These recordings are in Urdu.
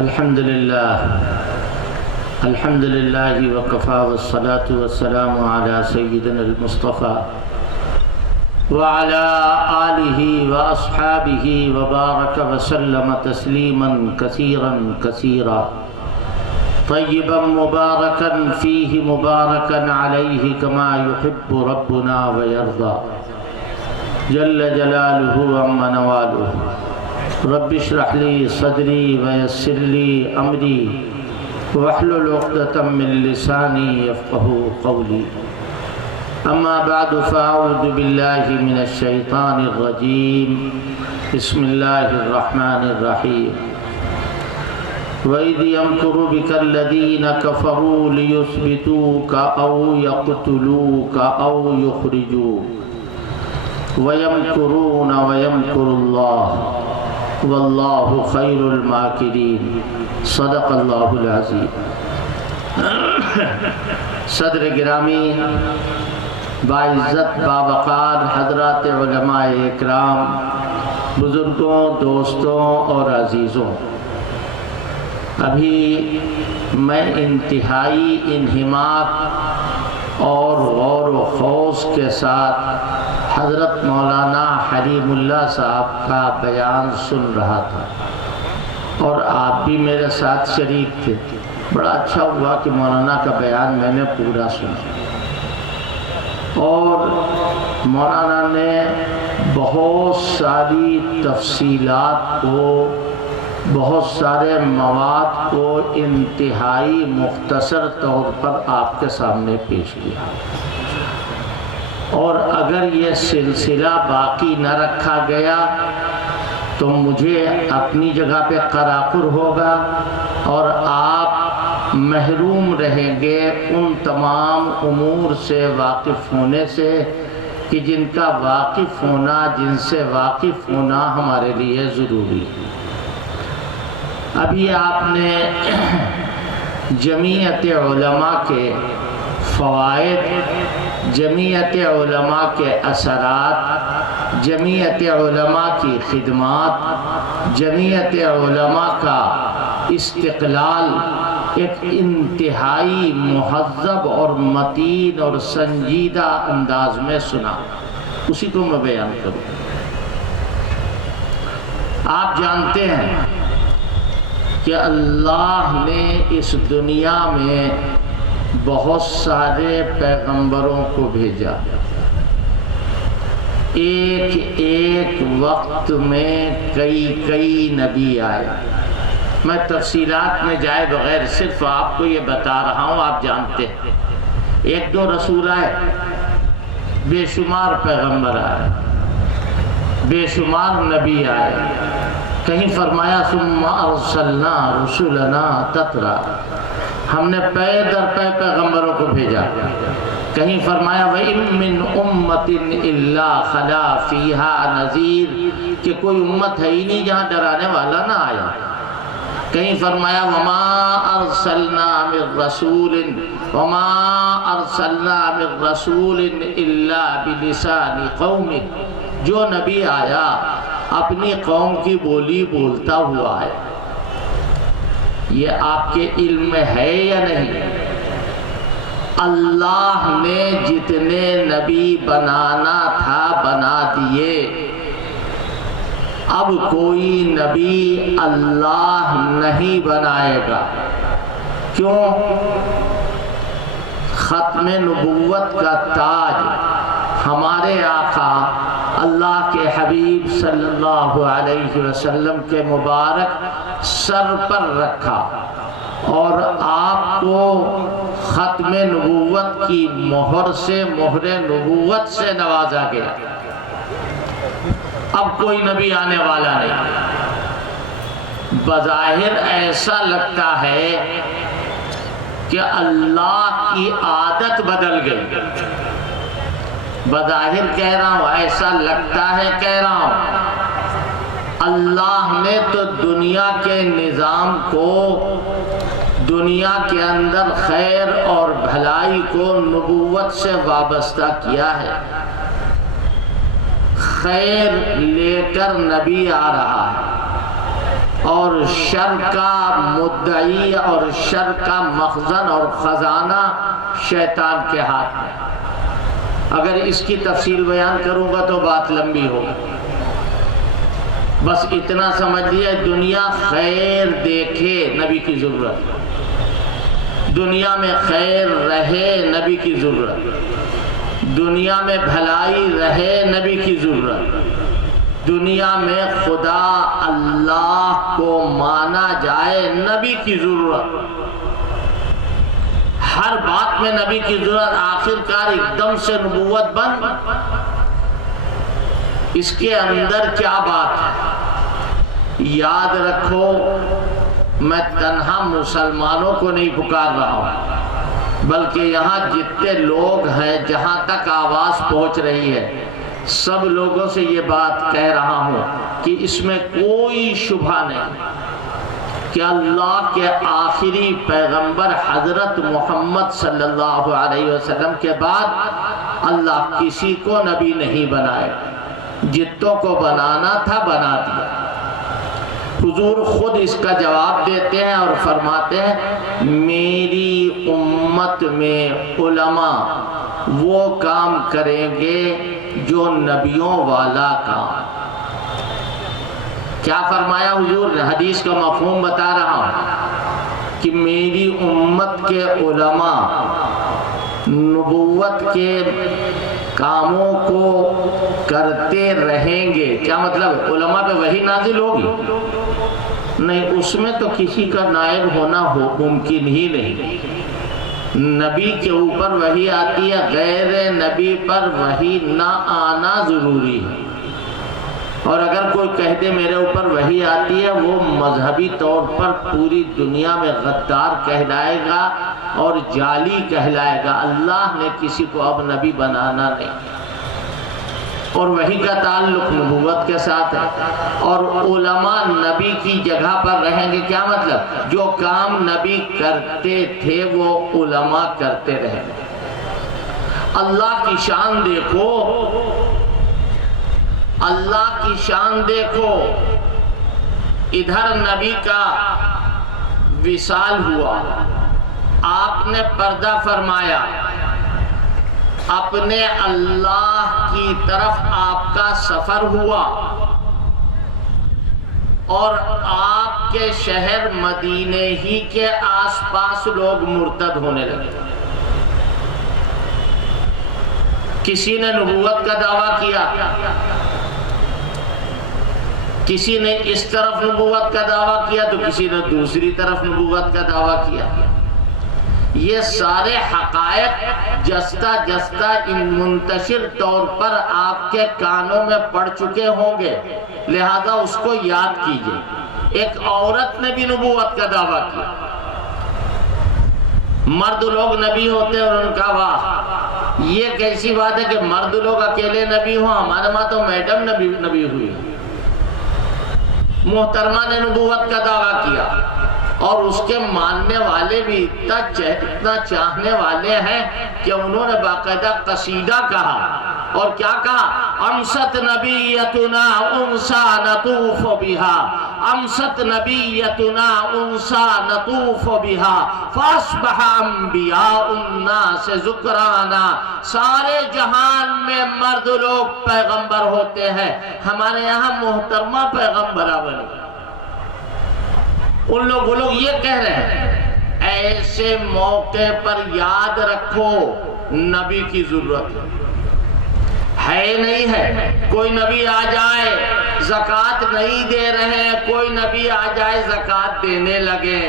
الحمد لله وكفى والصلاة والسلام على سيدنا المصطفى وعلى آله وأصحابه وبارك وسلم تسليما كثيرا كثيرا طيبا مباركا فيه مباركا عليه كما يحب ربنا ويرضى جل جلاله وعم نواله رب اشرح لي صدري ويسر لي أمري واحلل عقدة من لساني يفقهوا قولي أما بعد فأعوذ بالله من الشيطان الرجيم بسم الله الرحمن الرحيم وَإِذْ يَمْكُرُ بِكَ الَّذِينَ كَفَرُوا لِيُثْبِتُوكَ أَوْ يَقْتُلُوكَ أَوْ يُخْرِجُوكَ وَيَمْكُرُونَ وَيَمْكُرُ اللَّهُ وَاللَّهُ خَيْرُ الْمَاكِرِينَ صدق اللہ العظیم۔ صدر گرامی، باعزت باوقار حضرات علماء اکرام، بزرگوں، دوستوں اور عزیزوں، ابھی میں انتہائی انہماک اور غور و خوض کے ساتھ حضرت مولانا حلیم اللہ صاحب کا بیان سن رہا تھا اور آپ بھی میرے ساتھ شریک تھے۔ بڑا اچھا ہوا کہ مولانا کا بیان میں نے پورا سنا اور مولانا نے بہت ساری تفصیلات کو، بہت سارے مواد کو انتہائی مختصر طور پر آپ کے سامنے پیش کیا، اور اگر یہ سلسلہ باقی نہ رکھا گیا تو مجھے اپنی جگہ پہ قراقر ہوگا اور آپ محروم رہیں گے ان تمام امور سے واقف ہونے سے کہ جن کا واقف ہونا، جن سے واقف ہونا ہمارے لیے ضروری ہے۔ ابھی آپ نے جمعیت علماء کے فوائد، جمعیت علماء کے اثرات، جمعیت علماء کی خدمات، جمعیت علماء کا استقلال ایک انتہائی مہذب اور متین اور سنجیدہ انداز میں سنا، اسی کو میں بیان کروں۔ آپ جانتے ہیں کہ اللہ نے اس دنیا میں بہت سارے پیغمبروں کو بھیجا، ایک ایک وقت میں کئی نبی آئے۔ میں تفصیلات میں جائے بغیر صرف آپ کو یہ بتا رہا ہوں، آپ جانتے ہیں ایک دو رسول آئے، بے شمار پیغمبر آئے، بے شمار نبی آئے۔ کہیں فرمایا ثم ارسلنا رسولنا تترا، ہم نے پے در پے پیغمبروں کو بھیجا۔ کہیں فرمایا وَإِن مِّنْ أُمَّةٍ إِلَّا خَلَا فِيهَا نَذِيرٌ، کہ کوئی امت ہے ہی نہیں جہاں ڈرانے والا نہ آیا۔ کہیں فرمایا وَمَا أَرْسَلْنَا مِن رَّسُولٍ إِلَّا بِلِسَانِ قَوْمِهِ، جو نبی آیا اپنی قوم کی بولی بولتا ہوا ہے۔ یہ آپ کے علم میں ہے یا نہیں؟ اللہ نے جتنے نبی بنانا تھا بنا دیے، اب کوئی نبی اللہ نہیں بنائے گا۔ کیوں؟ ختم نبوت کا تاج ہمارے آقا اللہ کے حبیب صلی اللہ علیہ وسلم کے مبارک سر پر رکھا اور آپ کو ختم نبوت کی مہر سے، مہر نبوت سے نوازا گیا۔ اب کوئی نبی آنے والا نہیں۔ بظاہر ایسا لگتا ہے کہ اللہ کی عادت بدل گئی، بظاہر کہہ رہا ہوں، ایسا لگتا ہے کہہ رہا ہوں۔ اللہ نے تو دنیا کے نظام کو، دنیا کے اندر خیر اور بھلائی کو نبوت سے وابستہ کیا ہے۔ خیر لے کر نبی آ رہا ہے اور شر کا مدعی اور شر کا مخزن اور خزانہ شیطان کے ہاتھ میں۔ اگر اس کی تفصیل بیان کروں گا تو بات لمبی ہوگی، بس اتنا سمجھ لیا، دنیا خیر دیکھے نبی کی ضرورت، دنیا میں خیر رہے نبی کی ضرورت، دنیا میں بھلائی رہے نبی کی ضرورت، دنیا میں خدا اللہ کو مانا جائے نبی کی ضرورت، ہر بات میں نبی کی ضرورت، آخرکار ایک دم سے نبوت بند۔ اس کے اندر کیا بات ہے؟ یاد رکھو، میں تنہا مسلمانوں کو نہیں پکار رہا ہوں، بلکہ یہاں جتنے لوگ ہیں، جہاں تک آواز پہنچ رہی ہے، سب لوگوں سے یہ بات کہہ رہا ہوں کہ اس میں کوئی شبہ نہیں کہ اللہ کے آخری پیغمبر حضرت محمد صلی اللہ علیہ وسلم کے بعد اللہ کسی کو نبی نہیں بنائے، جتوں کو بنانا تھا بنا دیا۔ حضور خود اس کا جواب دیتے ہیں اور فرماتے ہیں، میری امت میں علماء وہ کام کریں گے جو نبیوں والا کام۔ کیا فرمایا حضور نے؟ حدیث کا مفہوم بتا رہا ہوں کہ میری امت کے علماء نبوت کے کاموں کو کرتے رہیں گے۔ کیا مطلب ہے؟ علماء پہ وحی نازل ہوگی؟ نہیں، اس میں تو کسی کا نائب ہونا ممکن ہی نہیں۔ نبی کے اوپر وحی آتی ہے، غیر نبی پر وحی نہ آنا ضروری ہے، اور اگر کوئی کہہ دے میرے اوپر وحی آتی ہے، وہ مذہبی طور پر پوری دنیا میں غدار کہلائے گا اور جعلی کہلائے گا۔ اللہ نے کسی کو اب نبی بنانا نہیں، اور وحی کا تعلق نبوت کے ساتھ ہے، اور علماء نبی کی جگہ پر رہیں گے۔ کیا مطلب؟ جو کام نبی کرتے تھے وہ علماء کرتے رہیں گے۔ اللہ کی شان دیکھو، اللہ کی شان دیکھو، ادھر نبی کا وصال ہوا، آپ نے پردہ فرمایا، اپنے اللہ کی طرف آپ کا سفر ہوا، اور آپ کے شہر مدینے ہی کے آس پاس لوگ مرتد ہونے لگے۔ کسی نے نبوت کا دعویٰ کیا، کسی نے اس طرف نبوت کا دعویٰ کیا تو کسی نے دوسری طرف نبوت کا دعویٰ کیا۔ یہ سارے حقائق جستہ جستہ منتشر طور پر آپ کے کانوں میں پڑ چکے ہوں گے، لہذا اس کو یاد کیجئے۔ ایک عورت نے بھی نبوت کا دعویٰ کیا، مرد لوگ نبی ہوتے اور ان کا واہ، یہ کیسی بات ہے کہ مرد لوگ اکیلے نبی ہوں، ہمارے ماں تو میڈم نبی ہوئی۔ محترمہ نے نبوت کا دعویٰ کیا، اور اس کے ماننے والے بھی اتنا چاہنے والے ہیں کہ انہوں نے باقاعدہ قصیدہ کہا، اور کیا کہا؟ امست نبیتنا انسا نطوف بہا، امست نبیتنا انسا نطوف بہا، فاصبح انبیاء الناس ذکرانا۔ سارے جہان میں مرد لوگ پیغمبر ہوتے ہیں، ہمارے یہاں محترمہ پیغمبرہ بنی۔ وہ لوگ یہ کہہ رہے ہیں، ایسے موقع پر یاد رکھو نبی کی ضرورت ہے نہیں ہے۔ کوئی نبی آ جائے زکوٰۃ نہیں دے رہے، کوئی نبی آ جائے زکوٰۃ دینے لگے،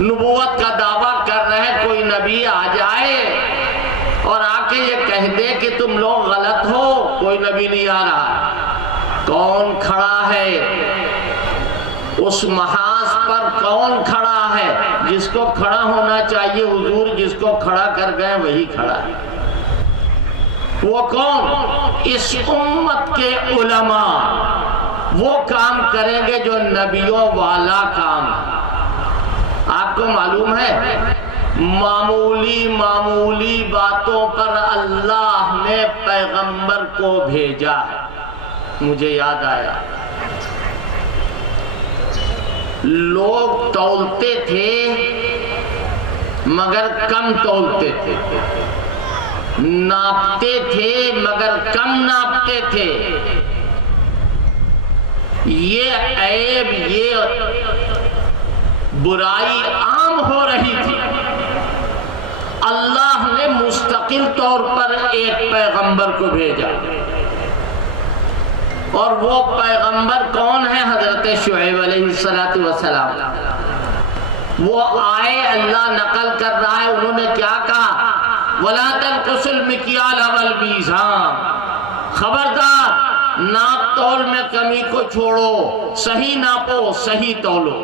نبوت کا دعویٰ کر رہے، کوئی نبی آ جائے اور آ کے یہ کہہ دے کہ تم لوگ غلط ہو، کوئی نبی نہیں آ رہا۔ کون کھڑا ہے اس محاذ پر؟ کون کھڑا ہے؟ جس کو کھڑا ہونا چاہیے حضور جس کو کھڑا کر گئے وہی کھڑا ہے۔ وہ کون؟ اس امت کے علماء وہ کام کریں گے جو نبیوں والا کام ہے۔ آپ کو معلوم ہے معمولی باتوں پر اللہ نے پیغمبر کو بھیجا ہے۔ مجھے یاد آیا لوگ تولتے تھے مگر کم تولتے تھے، ناپتے تھے مگر کم ناپتے تھے. یہ عیب، یہ برائی عام ہو رہی تھی. اللہ نے مستقل طور پر ایک پیغمبر کو بھیجا، اور وہ پیغمبر کون ہے؟ حضرت شعیب علیہ السلام. وہ آئے، اللہ نقل کر رہا ہے، انہوں نے کیا کہا؟ وَلَا تَنْقُصُوا الْمِكْيَالَ وَالْمِيزَانَ، خبردار ناپ تول میں کمی کو چھوڑو، صحیح ناپو، صحیح تولو.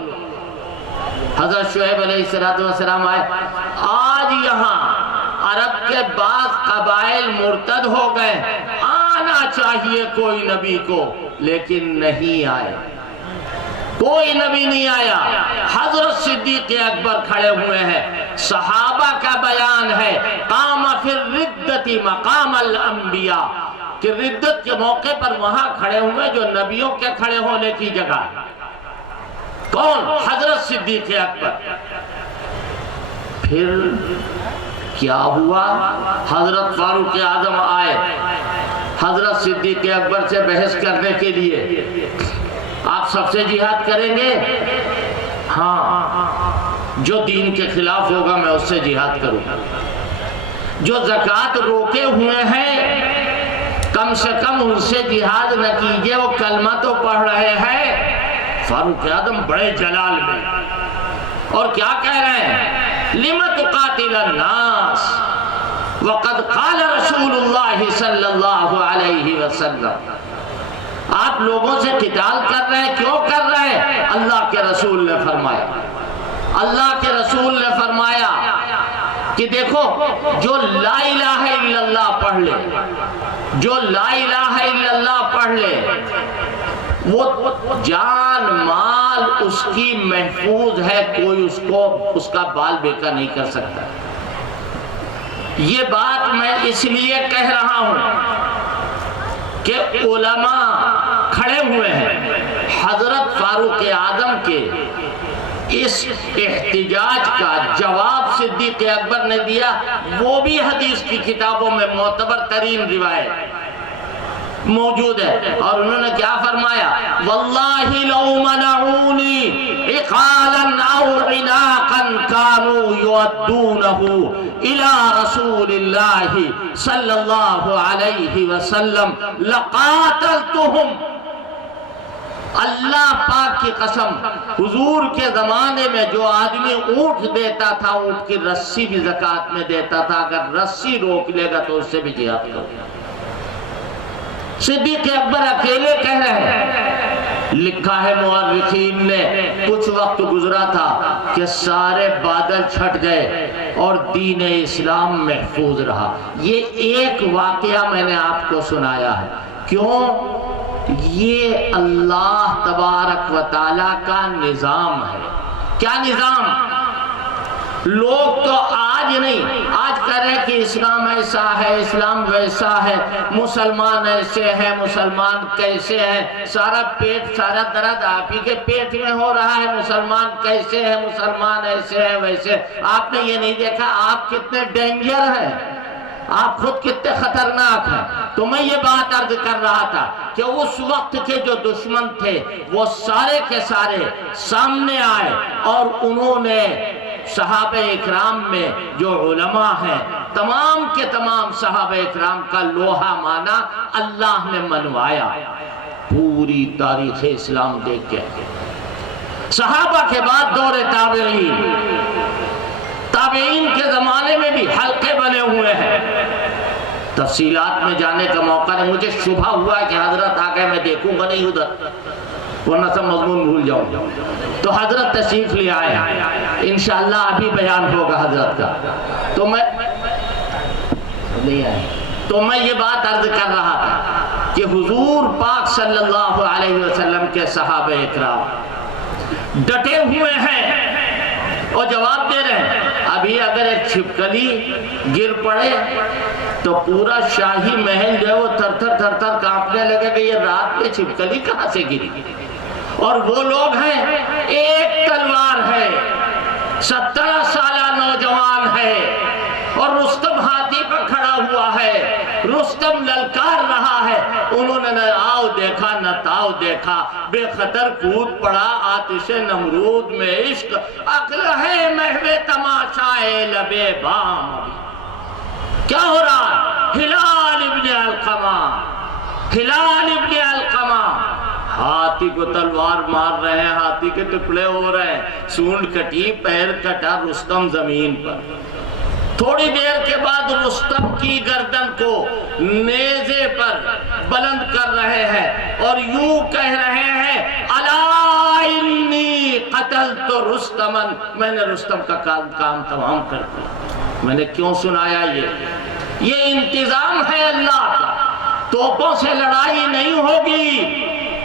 حضرت شعیب علیہ السلام آئے. آج یہاں عرب کے بعض قبائل مرتد ہو گئے، آنا چاہیے کوئی نبی کو، لیکن نہیں آئے، کوئی نبی نہیں آیا. حضرت صدیق اکبر کھڑے ہوئے ہیں، صحابہ کا بیان ہے، قام فی الردۃ مقام الانبیاء، کہ ردت کے موقع پر وہاں کھڑے ہوئے جو نبیوں کے کھڑے ہونے کی جگہ. کون؟ حضرت صدیق اکبر. پھر کیا ہوا؟ حضرت فاروق اعظم آئے حضرت صدیق اکبر سے بحث کرنے کے لیے. آپ سب سے جہاد کریں گے؟ ہاں، جو دین کے خلاف ہوگا میں اس سے جہاد کروں. جو زکوٰۃ روکے ہوئے ہیں کم سے کم ان سے جہاد نہ کیجئے، وہ کلمہ تو پڑھ رہے ہیں. فاروق اعظم بڑے جلال میں، اور کیا کہہ رہے ہیں؟ لِمَ تُقَاتِلَ النَّاسِ وَقَدْ قَالَ رَسُولُ اللَّهِ صلی اللہ علیہ وسلم. آپ لوگوں سے قتال کر رہے ہیں، کیوں کر رہے ہیں؟ اللہ کے رسول نے فرمایا، اللہ کے رسول نے فرمایا کہ دیکھو، جو لا الہ الا اللہ پڑھ لے، جو لا الہ الا اللہ پڑھ لے، وہ جان مال اس کی محفوظ ہے، کوئی اس کا بال بیکا نہیں کر سکتا. یہ بات میں اس لیے کہہ رہا ہوں کہ علماء کھڑے ہوئے ہیں. حضرت فاروق اعظم کے اس احتجاج کا جواب صدیق اکبر نے دیا، وہ بھی حدیث کی کتابوں میں معتبر ترین روایت موجود ہے. اور انہوں نے کیا فرمایا؟ واللہ لو منعونی عقالا او عناقا كانوا يؤدونه الى رسول اللہ صلی اللہ علیہ وسلم لقاتلتهم. اللہ پاک کی قسم، حضور کے زمانے میں جو آدمی اونٹ دیتا تھا، اونٹ کی رسی بھی زکوٰۃ میں دیتا تھا، اگر رسی روک لے گا تو اس سے بھی جہاد کرو. صدیق اکبر اکیلے کہہ رہے ہیں. لکھا ہے مورخین نے، کچھ وقت گزرا تھا کہ سارے بادل چھٹ گئے اور دین اسلام محفوظ رہا. یہ ایک واقعہ میں نے آپ کو سنایا ہے. کیوں؟ یہ اللہ تبارک و تعالیٰ کا نظام ہے. کیا نظام؟ لوگ تو آج نہیں، آج کہہ رہے کہ اسلام ایسا ہے، اسلام ویسا ہے، مسلمان ایسے ہیں، مسلمان کیسے ہیں، سارا پیٹ، سارا درد آپ ہی کے پیٹ میں ہو رہا ہے. مسلمان کیسے ہیں، مسلمان ایسے ہیں ویسے. آپ نے یہ نہیں دیکھا آپ کتنے ڈینجر ہیں، آپ خود کتنے خطرناک ہیں. تو میں یہ بات عرض کر رہا تھا کہ اس وقت کے جو دشمن تھے وہ سارے کے سارے سامنے آئے، اور انہوں نے صحابہ اکرام میں جو علماء ہیں، تمام کے تمام صحابہ اکرام کا لوہا مانا اللہ نے منوایا. پوری تاریخ اسلام دیکھ کے صحابہ کے بعد دور تابعین، تابعین کے زمانے میں بھی حلقے بنے ہوئے ہیں. تفصیلات میں جانے کا موقع نہیں، مجھے شبہ ہوا ہے کہ حضرت آگے میں دیکھوں گا نہیں ادھر، ورنہ سب مضمون بھول جاؤں. تو حضرت تشریف لے آئے، انشاءاللہ ابھی بیان ہوگا حضرت کا. تو میں یہ بات عرض کر رہا تھا کہ حضور پاک صلی اللہ علیہ وسلم کے صحابہ اکرام ڈٹے ہوئے ہیں اور جواب دے رہے ہیں. ابھی اگر ایک چھپکلی گر پڑے تو پورا شاہی محل جو ہے وہ تھر تھر کانپنے لگے کہ یہ رات میں چھپکلی کہاں سے گری. اور وہ لوگ ہیں ایک تلوار ہے، 17 سالہ نوجوان ہے، اور رستم ہاتھی پر کھڑا ہوا ہے، رستم للکار رہا ہے، انہوں نے نہ آؤ دیکھا نہ تاؤ دیکھا، بے خطر کود پڑا آتش نمرود میں عشق، عقل ہے محو تماشائے لبے بام۔ کیا ہو رہا؟ ہلال ابن علقمہ، ہلال ابن علقمہ ہاتھی کو تلوار مار رہے ہیں، ہاتھی کے ٹکڑے ہو رہے ہیں، سونڈ کٹی، پیر کٹا، رستم زمین پر۔ تھوڑی دیر کے بعد رستم کی گردن کو نیزے پر بلند کر رہے ہیں اور یوں کہہ رہے ہیں الا انی قتلت رستمن، میں نے رستم کا کام تمام کر دیا۔ میں نے کیوں سنایا یہ انتظام ہے اللہ کا۔ توپوں سے لڑائی نہیں ہوگی،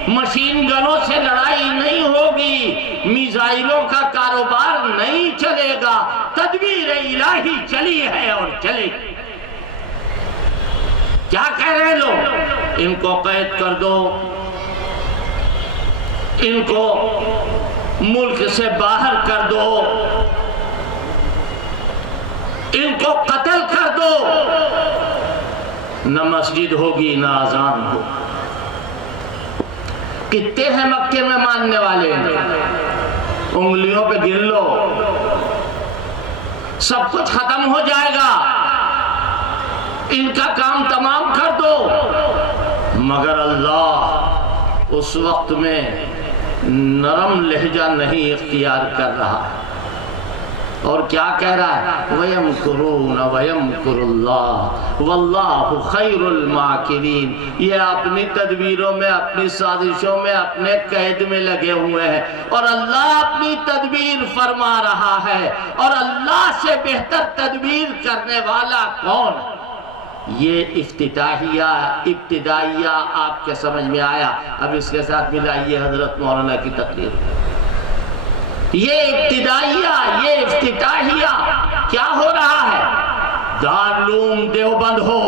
مشین گنوں سے لڑائی نہیں ہوگی، میزائلوں کا کاروبار نہیں چلے گا، تدبیر الہی چلی ہے اور چلے گی۔ کیا کہہ رہے لوگ؟ ان کو قید کر دو، ان کو ملک سے باہر کر دو، ان کو قتل کر دو، نہ مسجد ہوگی نہ اذان ہوگی۔ کتنے ہیں مکے میں ماننے والے؟ انگلیوں پہ گن لو، سب کچھ ختم ہو جائے گا، ان کا کام تمام کر دو۔ مگر اللہ اس وقت میں نرم لہجہ نہیں اختیار کر رہا اور کیا کہہ رہا ہے؟ وَيَمْكُرُونَ وَيَمْكُرُ اللَّهُ وَاللَّهُ خَيْرُ الْمَاكِرِينَ۔ یہ اپنی تدبیروں میں، اپنی سازشوں میں، اپنے قید میں لگے ہوئے ہیں اور اللہ اپنی تدبیر فرما رہا ہے، اور اللہ سے بہتر تدبیر کرنے والا کون؟ یہ ابتدائیہ آپ کے سمجھ میں آیا؟ اب اس کے ساتھ ملائیے حضرت مولانا کی تقریر۔ یہ ابتدائیہ، یہ افتتاحیہ کیا ہو رہا ہے؟ دارالعلوم دیوبند ہو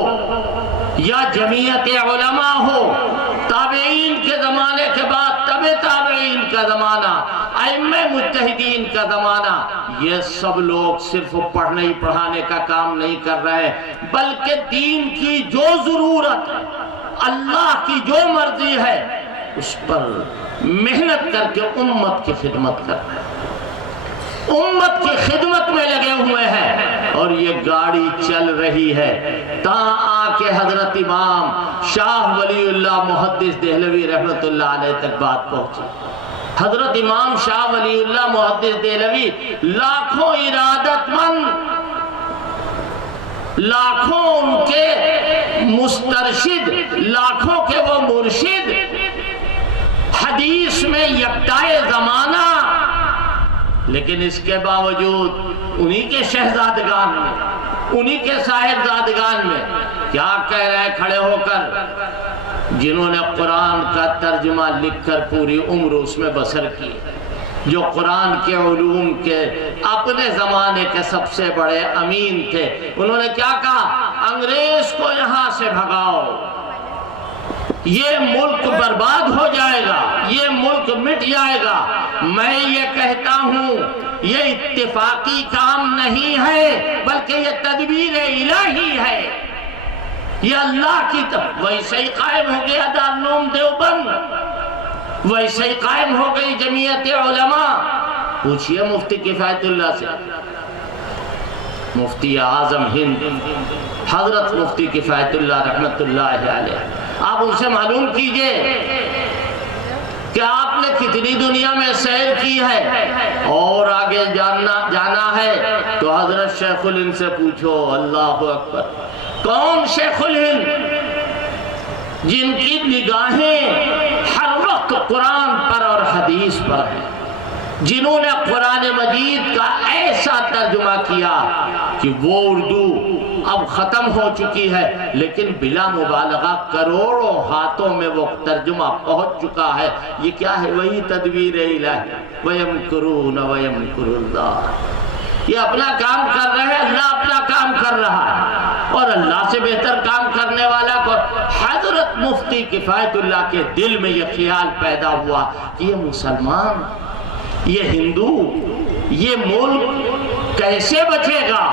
یا جمعیت علماء ہو، تابعین کے زمانے کے بعد تبع تابعین کا زمانہ، ائمہ مجتہدین کا زمانہ، یہ سب لوگ صرف پڑھنے پڑھانے کا کام نہیں کر رہے، بلکہ دین کی جو ضرورت ہے، اللہ کی جو مرضی ہے، اس پر محنت کر کے امت کی خدمت کر رہے ہیں، امت کی خدمت میں لگے ہوئے ہیں، اور یہ گاڑی چل رہی ہے تاں آ کے حضرت امام شاہ ولی اللہ محدث دہلوی رحمت اللہ علیہ تک بات پہنچی۔ حضرت امام شاہ ولی اللہ محدث دہلوی لاکھوں ارادت مند، لاکھوں ان کے مسترشد، لاکھوں کے وہ مرشد، حدیث میں یکتائے زمانہ، لیکن اس کے باوجود انہی کے شہزادگان میں، انہی کے صاحبزادگان میں کیا کہہ رہے ہیں کھڑے ہو کر، جنہوں نے قرآن کا ترجمہ لکھ کر پوری عمر اس میں بسر کی، جو قرآن کے علوم کے اپنے زمانے کے سب سے بڑے امین تھے، انہوں نے کیا کہا؟ انگریز کو یہاں سے بھگاؤ، یہ ملک برباد ہو جائے گا، یہ ملک مٹ جائے گا۔ میں یہ کہتا ہوں یہ اتفاقی کام نہیں ہے، بلکہ یہ تدبیر الہی ہے، یہ اللہ کی ویسے ہی قائم ہو گیا دارالعلوم دیوبند، ویسے ہی قائم ہو گئی جمعیت علماء۔ پوچھئے مفتی کفایت اللہ سے، مفتی اعظم ہند حضرت مفتی کفایت اللہ رحمت اللہ علیہ، آپ ان سے معلوم کیجئے کہ آپ نے کتنی دنیا میں سیر کی ہے اور آگے جانا ہے تو حضرت شیخ الہند سے پوچھو۔ اللہ اکبر! کون شیخ الہند؟ جن کی نگاہیں ہر وقت قرآن پر اور حدیث پر ہیں، جنہوں نے قرآن مجید کا ایسا ترجمہ کیا کہ وہ اردو اب ختم ہو چکی ہے، لیکن بلا مبالغہ کروڑوں ہاتھوں میں وہ ترجمہ پہنچ چکا ہے۔ یہ کیا ہے؟ وہی تدبیر الہی، وَيَمْكُرُونَ وَيَمْكُرُ اللَّهُ۔ یہ اپنا کام کر رہے ہیں، اللہ اپنا کام کر رہا ہے، اور اللہ سے بہتر کام کرنے والا کو حضرت مفتی کفایت اللہ کے دل میں یہ خیال پیدا ہوا کہ یہ مسلمان، یہ ہندو، یہ ملک کیسے بچے گا؟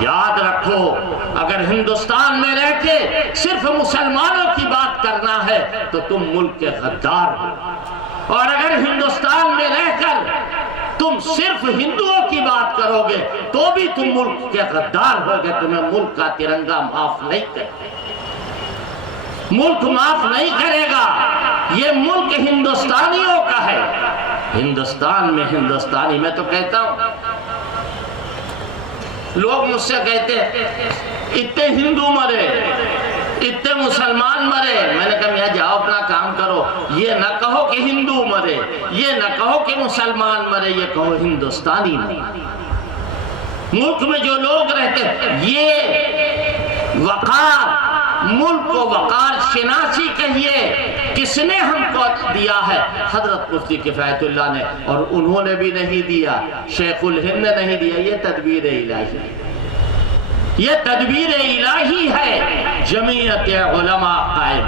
یاد رکھو، اگر ہندوستان میں رہ کے صرف مسلمانوں کی بات کرنا ہے تو تم ملک کے غدار ہو، اور اگر ہندوستان میں رہ کر تم صرف ہندوؤں کی بات کرو گے تو بھی تم ملک کے غدار ہو گے۔ تمہیں ملک کا ترنگا معاف نہیں کرے گا، ملک معاف نہیں کرے گا۔ یہ ملک ہندوستانیوں کا ہے، ہندوستان میں ہندوستانی۔ میں تو کہتا ہوں، لوگ مجھ سے کہتے ہیں اتنے ہندو مرے، اتنے مسلمان مرے۔ میں نے کہا میاں جاؤ اپنا کام کرو، یہ نہ کہو کہ ہندو مرے، یہ نہ کہو کہ مسلمان مرے، یہ کہو ہندوستانی مرے۔ ملک میں جو لوگ رہتے ہیں، یہ وقار، ملک کو وقار شناسی کہیے، کس نے ہم کو دیا ہے؟ حضرت مفتی کفایت اللہ نے، اور انہوں نے بھی نہیں دیا، شیخ الہند نے نہیں دیا۔ یہ تدبیر الہی ہے، یہ تدبیر الہی ہے۔ جمعیت علماء قائم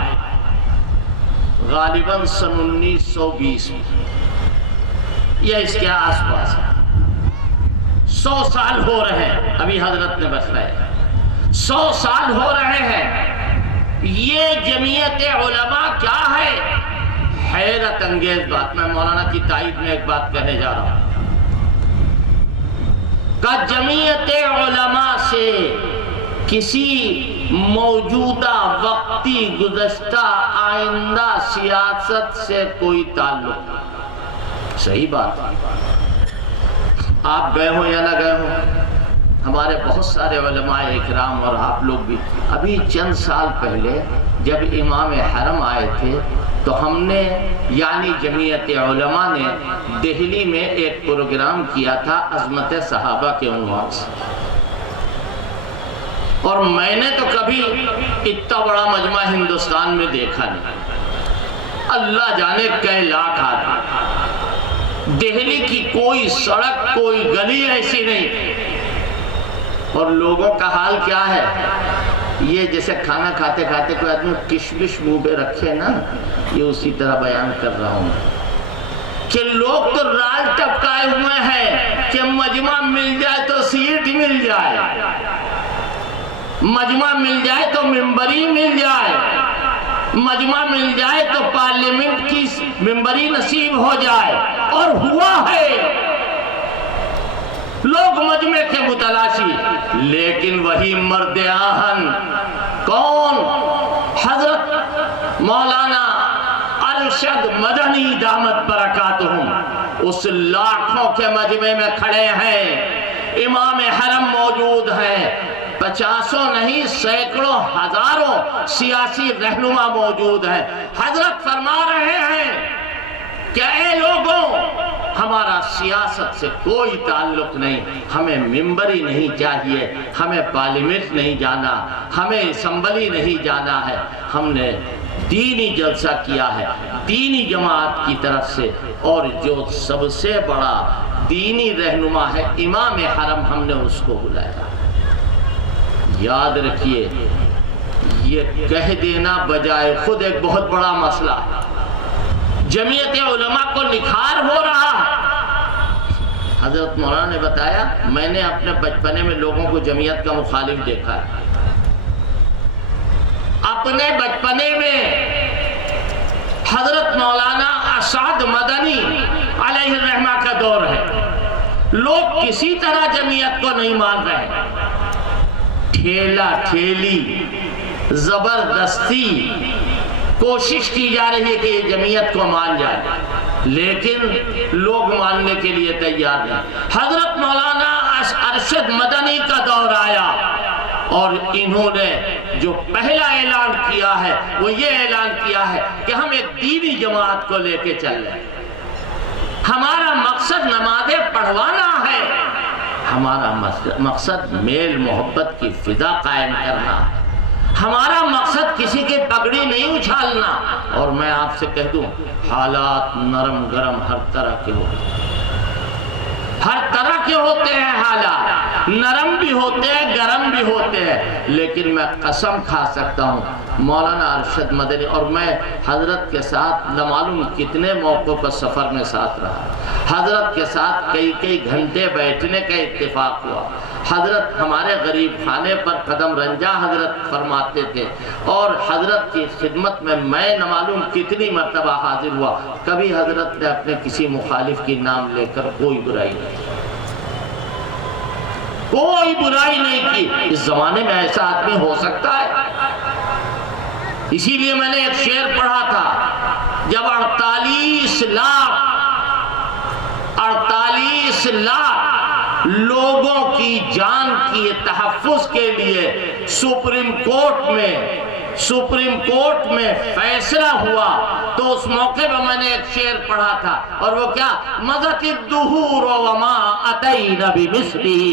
غالباً سن 1920 میں، یہ اس کے آس پاس 100 سال ہو رہے ہیں، ابھی حضرت نے بتایا 100 سال ہو رہے ہیں۔ یہ جمعیت علماء کیا ہے؟ حیرت انگیز بات، میں مولانا کی تائید میں ایک بات کہنے جا رہا ہوں کہ جمعیت علماء سے کسی موجودہ وقتی گزشتہ آئندہ سیاست سے کوئی تعلق نہیں۔ صحیح بات ہے، آپ گئے ہوں یا نہ گئے ہوں، ہمارے بہت سارے علماء اکرام اور آپ لوگ بھی، ابھی چند سال پہلے جب امام حرم آئے تھے تو ہم نے یعنی جمعیت علماء نے دہلی میں ایک پروگرام کیا تھا عظمت صحابہ کے عنوان سے، اور میں نے تو کبھی اتنا بڑا مجمع ہندوستان میں دیکھا نہیں۔ اللہ جانے کئی لاکھ آدمی، دہلی کی کوئی سڑک کوئی گلی ایسی نہیں، اور لوگوں کا حال کیا ہے؟ یہ جیسے کھانا کھاتے کھاتے کوئی آدمی کشمش منہ پہ رکھے نا، یہ اسی طرح بیان کر رہا ہوں کہ لوگ تو رال ٹپکائے ہوئے ہیں کہ مجمع مل جائے تو سیٹ مل جائے، مجمع مل جائے تو ممبری مل جائے، مجمع مل جائے تو پارلیمنٹ کی ممبری نصیب ہو جائے، اور ہوا ہے۔ لوگ مجمع کے متلاشی، لیکن وہی مرد آہن کون؟ حضرت مولانا ارشد مدنی دامت برکاتہم اس لاکھوں کے مجمع میں کھڑے ہیں، امام حرم موجود ہیں، 50 نہیں سینکڑوں ہزاروں سیاسی رہنما موجود ہیں۔ حضرت فرما رہے ہیں کہ اے لوگوں، ہمارا سیاست سے کوئی تعلق نہیں، ہمیں ممبری نہیں چاہیے، ہمیں پارلیمنٹ نہیں جانا، ہمیں اسمبلی نہیں جانا ہے، ہم نے دینی جلسہ کیا ہے دینی جماعت کی طرف سے، اور جو سب سے بڑا دینی رہنما ہے امام حرم، ہم نے اس کو بلایا۔ یاد رکھیے، یہ کہہ دینا بجائے خود ایک بہت بڑا مسئلہ ہے۔ جمعیت علماء کو نکھار ہو رہا ہے۔ حضرت مولانا نے بتایا، میں نے اپنے بچپنے میں لوگوں کو جمعیت کا مخالف دیکھا ہے۔ اپنے بچپنے میں حضرت مولانا اسعد مدنی علیہ الرحمہ کا دور ہے، لوگ کسی طرح جمعیت کو نہیں مان رہے، ٹھیلا ٹھیلی زبردستی کوشش کی جا رہی ہے کہ یہ جمعیت کو مان جائے، لیکن لوگ ماننے کے لیے تیار نہیں۔ حضرت مولانا ارشد مدنی کا دور آیا، اور انہوں نے جو پہلا اعلان کیا ہے وہ یہ اعلان کیا ہے کہ ہم ایک دینی جماعت کو لے کے چل رہے ہیں، ہمارا مقصد نمازیں پڑھوانا ہے، ہمارا مقصد میل محبت کی فضا قائم کرنا ہے، ہمارا مقصد کسی کی پگڑی نہیں اچھالنا۔ اور میں آپ سے کہہ دوں، حالات نرم گرم ہر طرح کے ہو، ہر طرح کے ہوتے ہیں حالات، نرم بھی ہوتے ہیں گرم بھی ہوتے ہیں، لیکن میں قسم کھا سکتا ہوں مولانا ارشد مدنی اور میں حضرت کے ساتھ نہ معلوم کتنے موقعوں پر سفر میں ساتھ رہا، حضرت کے ساتھ کئی گھنٹے بیٹھنے کا اتفاق ہوا، حضرت ہمارے غریب خانے پر قدم رنجا حضرت فرماتے تھے، اور حضرت کی خدمت میں نہ معلوم کتنی مرتبہ حاضر ہوا، کبھی حضرت نے اپنے کسی مخالف کی نام لے کر کوئی برائی نہیں کی، کوئی برائی نہیں کی۔ اس زمانے میں ایسا آدمی ہو سکتا ہے؟ اسی لیے میں نے ایک شعر پڑھا تھا، جب 48 لاکھ لوگوں کی جان کی تحفظ کے لیے سپریم کورٹ میں فیصلہ ہوا، تو اس موقع پہ میں نے ایک شعر پڑھا تھا، اور وہ کیا؟ مضت الدہور وما اتینا بمثلہ،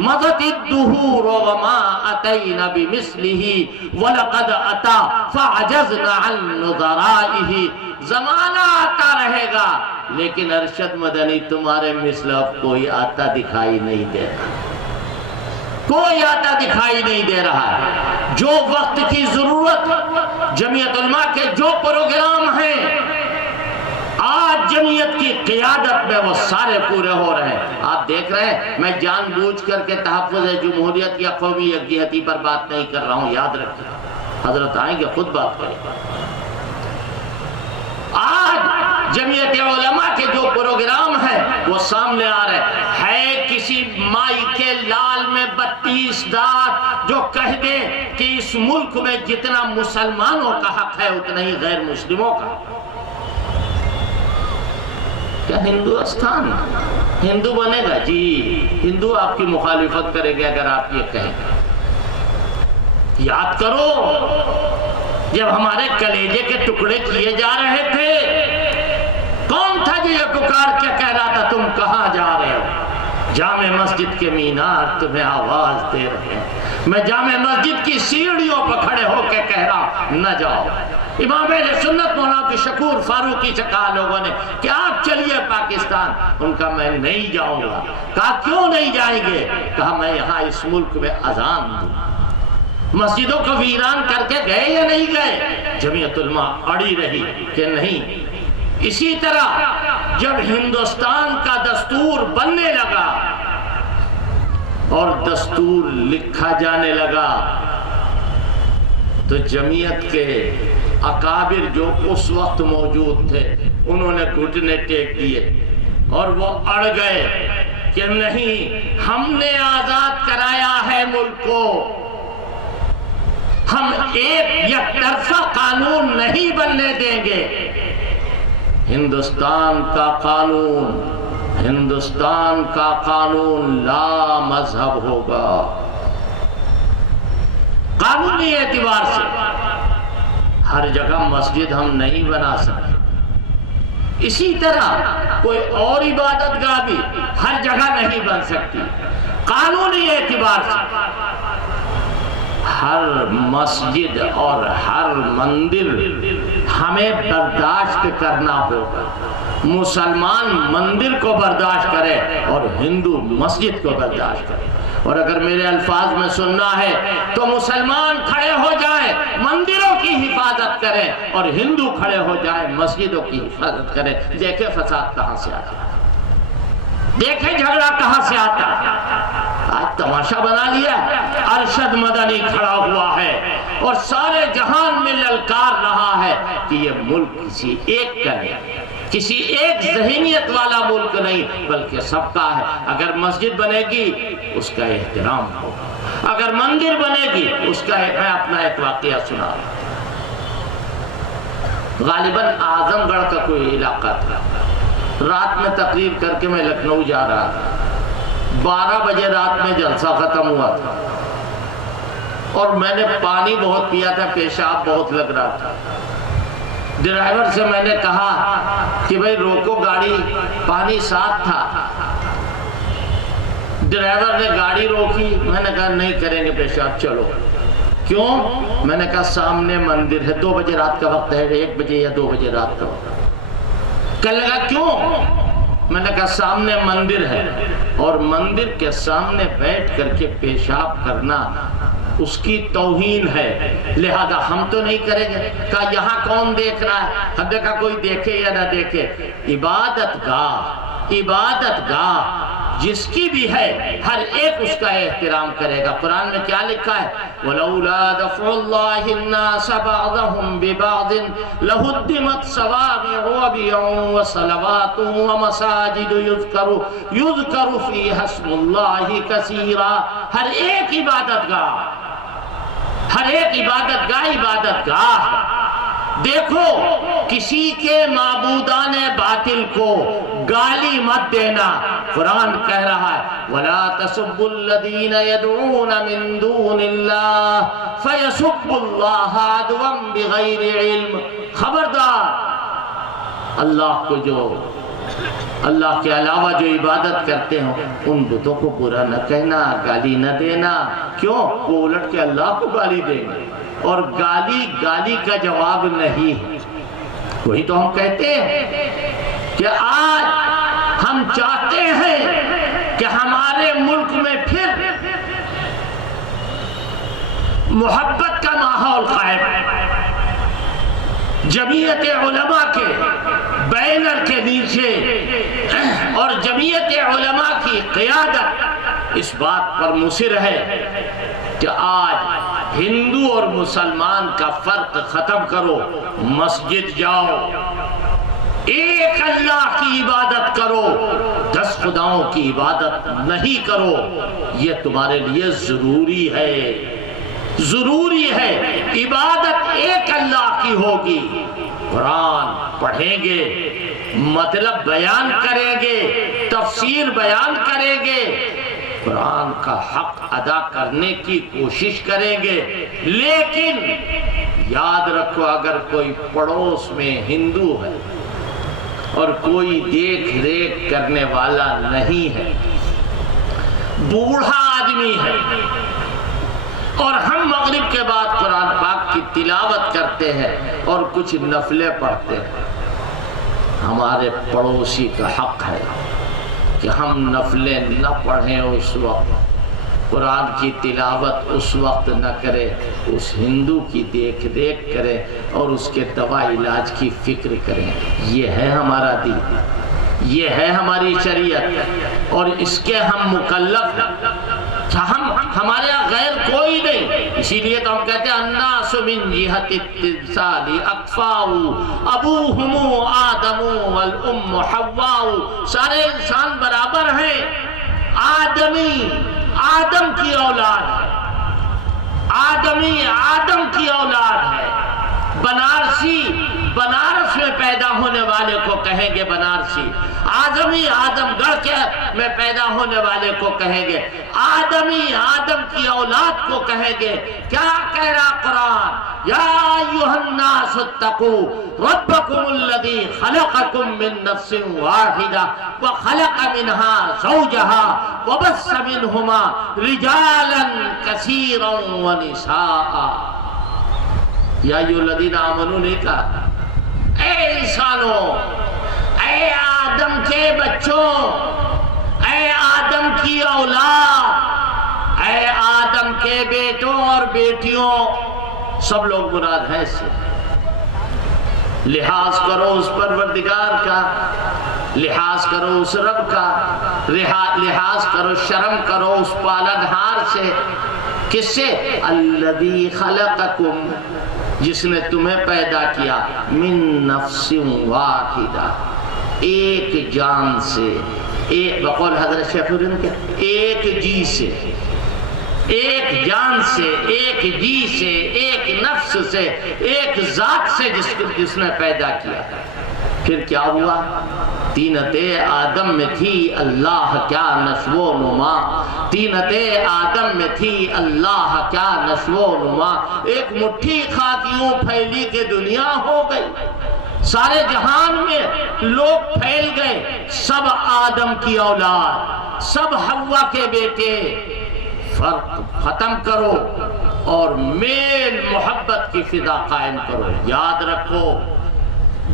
مضت الدہور وما اتینا بمثلہ، ولقد اتا فعجزنا عن نظرائہ۔ زمانہ آتا رہے گا، لیکن ارشد مدنی تمہارے مثل اب کوئی آتا دکھائی نہیں دے رہا، کوئی آتا دکھائی نہیں دے رہا۔ جو وقت کی ضرورت، جمعیت علماء کے جو پروگرام ہیں آج جمعیت کی قیادت میں، وہ سارے پورے ہو رہے ہیں۔ آپ دیکھ رہے ہیں میں جان بوجھ کر کے تحفظ جمہوریت یا قومی یکجہتی پر بات نہیں کر رہا ہوں، یاد رکھیں، حضرت آئیں گے خود بات کریں گے۔ آج جمعیت علماء کے جو پروگرام ہیں وہ سامنے آ رہے ہیں، کسی مائی کے لال میں 32 دانت جو کہہ دے کہ اس ملک میں جتنا مسلمانوں کا حق ہے اتنا ہی غیر مسلموں کا۔ کیا ہندوستان ہندو بنے گا؟ جی، ہندو آپ کی مخالفت کرے گا اگر آپ یہ کہیں۔ یاد کرو جب ہمارے کلیجے کے ٹکڑے کیے جا رہے تھے، کون تھا جو یہ پکار کے کہہ رہا تھا تم کہاں جا رہے ہو؟ جامع مسجد کے مینار تمہیں آواز دے رہے ہیں، میں جامع مسجد کی سیڑھیوں پر کھڑے ہو کے کہہ رہا نہ جاؤ۔ امام اہل سنت مولانا عبدالشکور فاروقی سے کہا لوگوں نے کہ آپ چلیے پاکستان، ان کا میں نہیں جاؤں گا۔ کہا کیوں نہیں جائیں گے؟ کہا میں یہاں اس ملک میں اذان دوں۔ مسجدوں کو ویران کر کے گئے یا نہیں گئے؟ جمعیت علماء اڑی رہی کہ نہیں۔ اسی طرح جب ہندوستان کا دستور بننے لگا اور دستور لکھا جانے لگا تو جمعیت کے اکابر جو اس وقت موجود تھے انہوں نے گھٹنے ٹیک دیے اور وہ اڑ گئے کہ نہیں، ہم نے آزاد کرایا ہے ملک کو، ہم ایک یک طرفہ قانون نہیں بننے دیں گے۔ ہندوستان کا قانون لا مذہب ہوگا، قانونی اعتبار سے ہر جگہ مسجد ہم نہیں بنا سکتے، اسی طرح کوئی اور عبادت گاہ بھی ہر جگہ نہیں بن سکتی۔ قانونی اعتبار سے ہر مسجد اور ہر مندر ہمیں برداشت کرنا ہوگا۔ مسلمان مندر کو برداشت کرے اور ہندو مسجد کو برداشت کرے، اور اگر میرے الفاظ میں سننا ہے تو مسلمان کھڑے ہو جائیں مندروں کی حفاظت کریں اور ہندو کھڑے ہو جائیں مسجدوں کی حفاظت کریں۔ دیکھیں فساد کہاں سے آتا ہے، دیکھیں جھگڑا کہاں سے آتا ہے۔ آج تماشا بنا لیا، ارشد مدنی کھڑا ہوا ہے اور سارے جہان میں للکار رہا ہے کہ یہ ملک کسی ایک کا نہیں، کسی ایک ذہنیت والا ملک نہیں بلکہ سب کا ہے۔ اگر مسجد بنے گی اس کا احترام ہوگا، اگر مندر بنے گی اس کا، میں اپنا ایک واقعہ سنا رہا ہوں۔ غالباً اعظم گڑھ کا کوئی علاقہ تھا، رات میں تقریر کر کے میں لکھنؤ جا رہا تھا، 12 بجے رات میں جلسہ ختم ہوا تھا اور میں نے پانی بہت پیا تھا، پیشاب بہت لگ رہا تھا۔ ڈرائیور سے میں نے کہا کہ بھائی روکو گاڑی، پانی ساتھ تھا۔ ڈرائیور نے گاڑی روکی، میں نے کہا نہیں کریں گے پیشاب، چلو۔ کیوں؟ میں نے کہا سامنے مندر ہے، 2 بجے رات کا وقت ہے، 1 بجے یا 2 بجے رات کا وقت۔ کہنے لگا کیوں؟ میں نے کہا سامنے مندر ہے اور مندر کے سامنے بیٹھ کر کے پیشاب کرنا اس کی توہین ہے، لہذا ہم تو نہیں کریں گے۔ کہا یہاں کون دیکھ رہا ہے؟ ہم نے کہا کوئی دیکھے یا نہ دیکھے، عبادت گاہ جس کی بھی ہے ہر ایک اس کا احترام کرے گا۔ قرآن میں کیا لکھا ہے؟ وَلَوْلَا دَفْعُ اللَّهِ النَّاسَ بَعْضَهُمْ بِبَعْضٍ لَهُدِّمَتْ صَوَامِعُ وَبِيَعٌ وَصَلَوَاتٌ وَمَسَاجِدُ يُذْكَرُ فِيهَا اسْمُ اللَّهِ كَثِيرًا۔ ہر ایک عبادت گاہ دیکھو، کسی کے معبودان باطل کو گالی مت دینا۔ قرآن کہہ رہا ہے وَلَا تَسُبُّوا الَّذِينَ يَدْعُونَ مِن دُونِ اللَّهِ فَيَسُبُّوا اللَّهَ عَدْوًا بِغَيْرِ عِلْمٍ۔ خبردار، اللہ کے علاوہ جو عبادت کرتے ہوں ان بتوں کو برا نہ کہنا، گالی نہ دینا۔ کیوں؟ وہ الٹ کے اللہ کو گالی دیں گے، اور گالی کا جواب نہیں ہے۔ وہی تو ہم کہتے ہیں کہ آج ہم چاہتے ہیں کہ ہمارے ملک میں پھر محبت کا ماحول قائم ہے۔ جمعیت علماء کے بینر کے نیچے اور جمعیت علماء کی قیادت اس بات پر مصر ہے کہ آج ہندو اور مسلمان کا فرق ختم کرو، مسجد جاؤ، ایک اللہ کی عبادت کرو، 10 خداؤں کی عبادت نہیں کرو۔ یہ تمہارے لیے ضروری ہے، عبادت ایک اللہ کی ہوگی۔ قرآن پڑھیں گے، مطلب بیان کریں گے، تفسیر بیان کریں گے، قرآن کا حق ادا کرنے کی کوشش کریں گے۔ لیکن یاد رکھو، اگر کوئی پڑوس میں ہندو ہے اور کوئی دیکھ ریکھ کرنے والا نہیں ہے، بوڑھا آدمی ہے، اور ہم مغرب کے بعد قرآن پاک کی تلاوت کرتے ہیں اور کچھ نفلیں پڑھتے ہیں، ہمارے پڑوسی کا حق ہے کہ ہم نفلیں نہ پڑھیں، اس وقت قرآن کی تلاوت اس وقت نہ کرے، اس ہندو کی دیکھ ریکھ کرے اور اس کے دوا علاج کی فکر کریں۔ یہ ہے ہمارا دین، یہ ہے ہماری شریعت، اور اس کے ہم مکلف ہیں۔ ہمارے یہاں غیر کوئی نہیں، اسی لیے تو ہم کہتے ہیں الناس من جہت التمثال اکفاء ابوہم آدم والام حواء۔ سارے انسان برابر ہیں، آدم کی اولاد ہے، آدم کی اولاد ہے۔ بنارس میں پیدا ہونے والے کو کہیں گے بنارسی، آدم گڑھ میں پیدا ہونے والے کو کہیں گے آدم کی اولاد کو کہیں گے۔ کیا کہہ رہا قرآن؟ یا ایھا الناس اتقوا ربکم الذی خلقکم من نفس واحدہ وخلق منها زوجها وبث منہما رجالا کثیرا ونساء۔ یا ایھا الذین آمنوا نے کہا اے انسانوں، اے آدم کے بچوں، اے آدم کی اولاد، اے آدم کے بیٹوں اور بیٹیوں، سب لوگ مراد ہیں اس سے۔ لحاظ کرو اس پروردگار کا، لحاظ کرو اس رب کا، لحاظ کرو، شرم کرو اس پالنہار سے۔ کس سے؟ الذی خلقکم، جس نے تمہیں پیدا کیا، من نفس واحدہ، ایک جان سے، بقول حضرت شیخ الہند کے ایک جی سے، ایک جان سے، ایک جی سے، ایک نفس سے، ایک ذات سے جس نے پیدا کیا۔ پھر کیا ہوا؟ طینت آدم میں تھی اللہ کیا نشو و نما، طینت آدم میں تھی اللہ کیا نشو و نما۔ ایک مٹھی خاک یوں پھیلی کہ دنیا ہو گئی، سارے جہان میں لوگ پھیل گئے، سب آدم کی اولاد، سب حوا کے بیٹے۔ فرق ختم کرو اور میل محبت کی فضا قائم کرو۔ یاد رکھو،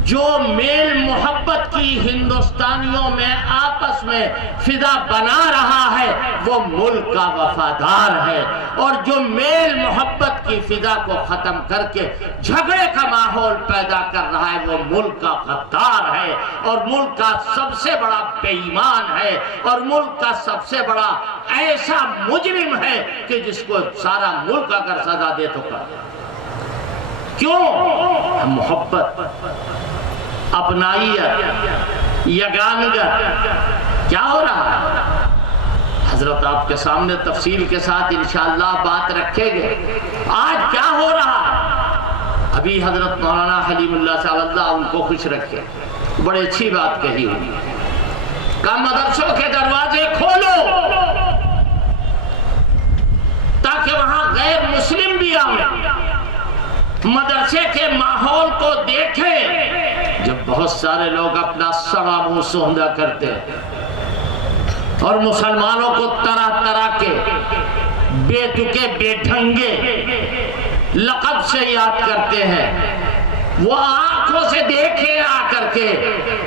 جو میل محبت کی ہندوستانیوں میں آپس میں فضا بنا رہا ہے وہ ملک کا وفادار ہے، اور جو میل محبت کی فضا کو ختم کر کے جھگڑے کا ماحول پیدا کر رہا ہے وہ ملک کا غدار ہے، اور ملک کا سب سے بڑا بے ایمان ہے، اور ملک کا سب سے بڑا ایسا مجرم ہے کہ جس کو سارا ملک اگر سزا دے تو کر۔ کیوں؟ محبت، اپنائیت، یگانگت۔ کیا ہو رہا ہے؟ حضرت آپ کے سامنے تفصیل کے ساتھ انشاءاللہ بات رکھیں گے۔ آج کیا ہو رہا ہے؟ ابھی حضرت مولانا حلیم اللہ صاحب اللہ ان کو خوش رکھے، بڑی اچھی بات کہی ہوئی کہ مدرسوں کے دروازے کھولو تاکہ وہاں غیر مسلم بھی آئیں، مدرسے کے ماحول کو دیکھیں۔ جب بہت سارے لوگ اپنا سڑا منہ سوندا کرتے ہیں اور مسلمانوں کو طرح طرح کے بے تکے بے ڈھنگے لقب سے یاد کرتے ہیں، وہ آنکھوں سے دیکھیں آ کر کے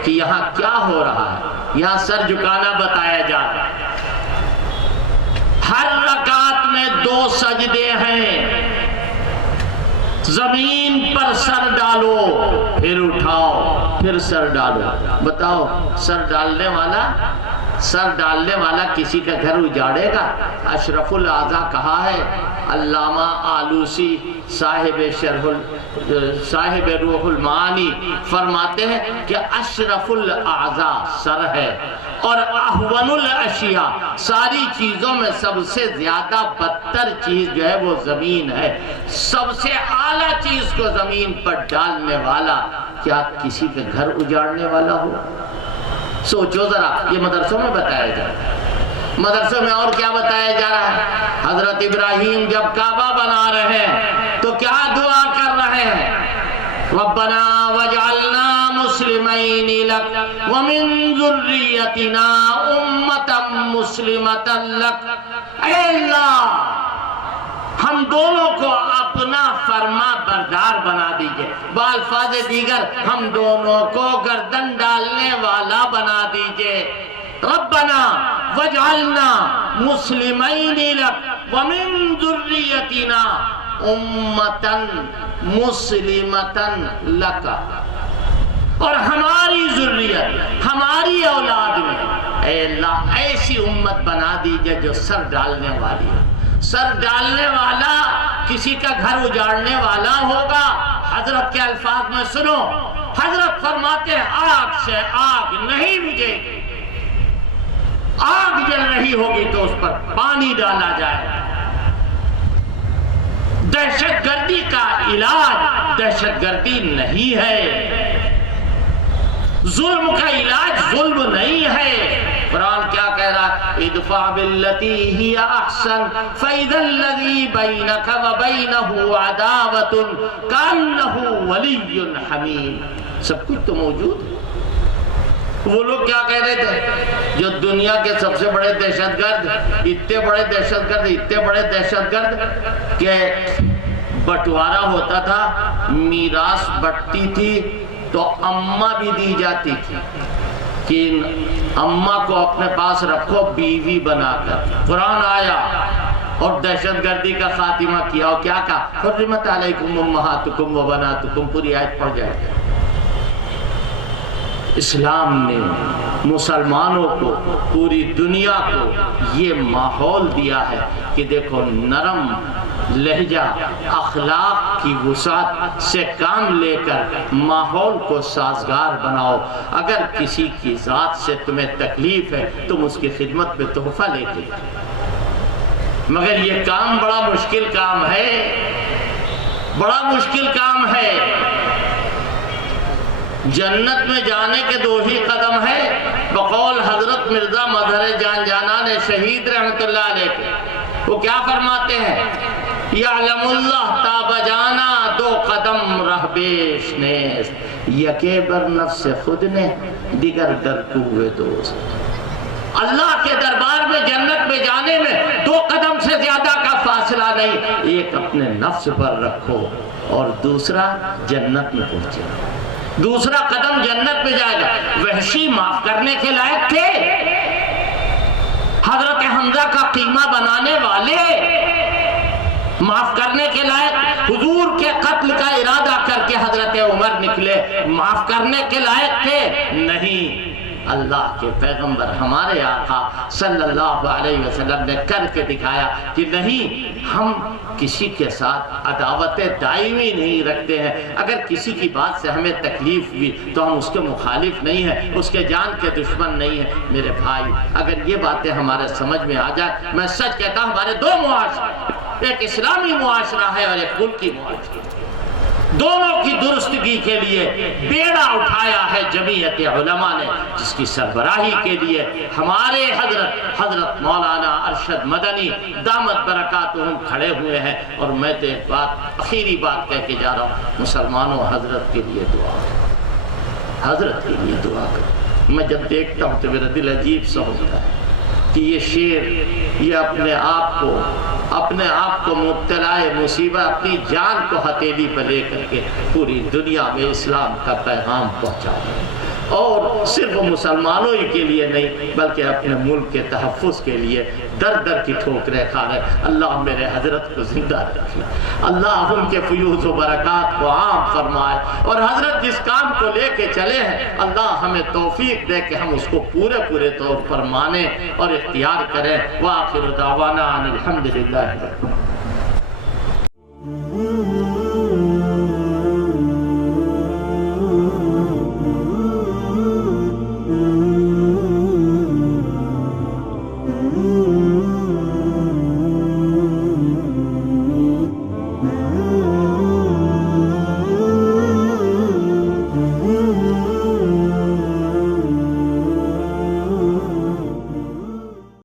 کہ یہاں کیا ہو رہا ہے۔ یہاں سر جھکانا بتایا جاتا ہے، ہر رکعت میں 2 سجدے ہیں، زمین پر سر ڈالو پھر اٹھاؤ پھر سر ڈالو۔ بتاؤ سر ڈالنے والا کسی کا گھر اجاڑے گا؟ اشرف الاعضاء کہا ہے علامہ آلوسی صاحب روح المعانی فرماتے ہیں کہ اشرف الاعضاء سر ہے، اور احون الاشیاء ساری چیزوں میں سب سے زیادہ بدتر چیز جو ہے وہ زمین ہے۔ سب سے اعلیٰ چیز کو زمین پر ڈالنے والا کیا کسی کا گھر اجاڑنے والا ہو؟ سوچو ذرا، یہ مدرسوں میں بتایا جا رہا ہے۔ مدرسوں میں اور کیا بتایا جا رہا ہے؟ حضرت ابراہیم جب کعبہ بنا رہے ہیں تو کیا دعا کر رہے ہیں؟ ربنا وجعلنا مسلمین لک ومن ذریتنا امتا مسلمتا لک۔ اے اللہ ہم دونوں کو اپنا فرما بردار بنا دیجئے، بالفاظ دیگر ہم دونوں کو گردن ڈالنے والا بنا دیجئے۔ ربنا وجعلنا مسلمین لک ومن ذریتنا امتا مسلمتا لک، اور ہماری ذریت ہماری اولاد میں اے اللہ ایسی امت بنا دیجئے جو سر ڈالنے والی ہے۔ سر ڈالنے والا کسی کا گھر اجاڑنے والا ہوگا۔ حضرت کے الفاظ میں سنو، حضرت فرماتے ہیں آگ سے آگ نہیں بجھے گی، آگ جل رہی ہوگی تو اس پر پانی ڈالا جائے۔ دہشت گردی کا علاج دہشت گردی نہیں ہے، ظلم کا علاج ظلم نہیں ہے۔ قرآن کیا کہہ رہا ہے؟ ادفع باللتی ہی احسن فاذا الذی بینک وبینہ عداوۃ کانہ ولی حمیم۔ سب کچھ تو موجود ہے۔ وہ لوگ کیا کہہ رہے تھے جو دنیا کے سب سے بڑے دہشت گرد، اتنے بڑے دہشت گرد کہ بٹوارا ہوتا تھا، میراث بٹتی تھی تو اماں بھی دی جاتی تھی کہ اماں کو اپنے پاس رکھو بیوی بنا کر۔ قرآن آیا اور دہشت گردی کا خاتمہ کیا، اور کیا کہا؟ حرمت علیکم امہاتکم و بناتکم، پوری آیت پڑھ جائے۔ اسلام نے مسلمانوں کو، پوری دنیا کو یہ ماحول دیا ہے کہ دیکھو نرم لہجہ اخلاق کی وسعت سے کام لے کر ماحول کو سازگار بناؤ۔ اگر کسی کی ذات سے تمہیں تکلیف ہے تم اس کی خدمت میں تحفہ لے کے، مگر یہ کام بڑا مشکل کام ہے، بڑا مشکل کام ہے۔ جنت میں جانے کے 2 ہی قدم ہے، بقول حضرت مرزا مظہر جان جانان شہید رحمت اللہ علیہ کے۔ وہ کیا فرماتے ہیں؟ یعلم اللہ تاب جانا 2 قدم رہ بیش نیست، یکے بر نفس خود نے دیگر در کوئے دوست۔ اللہ کے دربار میں جنت میں جانے میں 2 قدم سے زیادہ کا فاصلہ نہیں، ایک اپنے نفس پر رکھو اور دوسرا جنت میں پہنچے۔ دوسرا قدم جنت پہ جائے گا۔ وحشی معاف کرنے کے لائق تھے، حضرت حمزہ کا قیمہ بنانے والے معاف کرنے کے لائق، حضور کے قتل کا ارادہ کر کے حضرت عمر نکلے، معاف کرنے کے لائق تھے نہیں۔ اللہ کے پیغمبر ہمارے آقا صلی اللہ علیہ وسلم نے کر کے دکھایا کہ نہیں، ہم کسی کے ساتھ عداوت دائمی نہیں رکھتے ہیں۔ اگر کسی کی بات سے ہمیں تکلیف ہوئی تو ہم اس کے مخالف نہیں ہیں، اس کے جان کے دشمن نہیں ہیں۔ میرے بھائی، اگر یہ باتیں ہمارے سمجھ میں آ جائے، میں سچ کہتا ہوں ہمارے دو معاشرے، ایک اسلامی معاشرہ ہے اور ایک ملکی معاشرہ، دونوں کی درستگی کے لیے بیڑا اٹھایا ہے جمعیت علماء نے، جس کی سربراہی کے لیے ہمارے حضرت مولانا ارشد مدنی دامت برکاتہم کھڑے ہوئے ہیں۔ اور میں تو ایک بات، آخری بات کہہ کے جا رہا ہوں، مسلمانوں حضرت کے لیے دعا کرو، حضرت کے لیے دعا کرو۔ میں جب دیکھتا ہوں تو میرا دل عجیب سا ہوتا ہے کہ یہ شیر، یہ اپنے آپ کو مبتلا مصیبت، اپنی جان کو ہتھیلی پر لے کر کے پوری دنیا میں اسلام کا پیغام پہنچا رہے ہیں، اور صرف مسلمانوں ہی کے لیے نہیں بلکہ اپنے ملک کے تحفظ کے لیے در در کی ٹھوکریں کھا رہے۔ اللہ میرے حضرت کو زندہ رکھے، اللہ ان کے فیوز و برکات کو عام فرمائے، اور حضرت جس کام کو لے کے چلے ہیں اللہ ہمیں توفیق دے کہ ہم اس کو پورے طور پر مانیں اور اختیار کریں۔ وآخر دعوانا ان الحمدللہ۔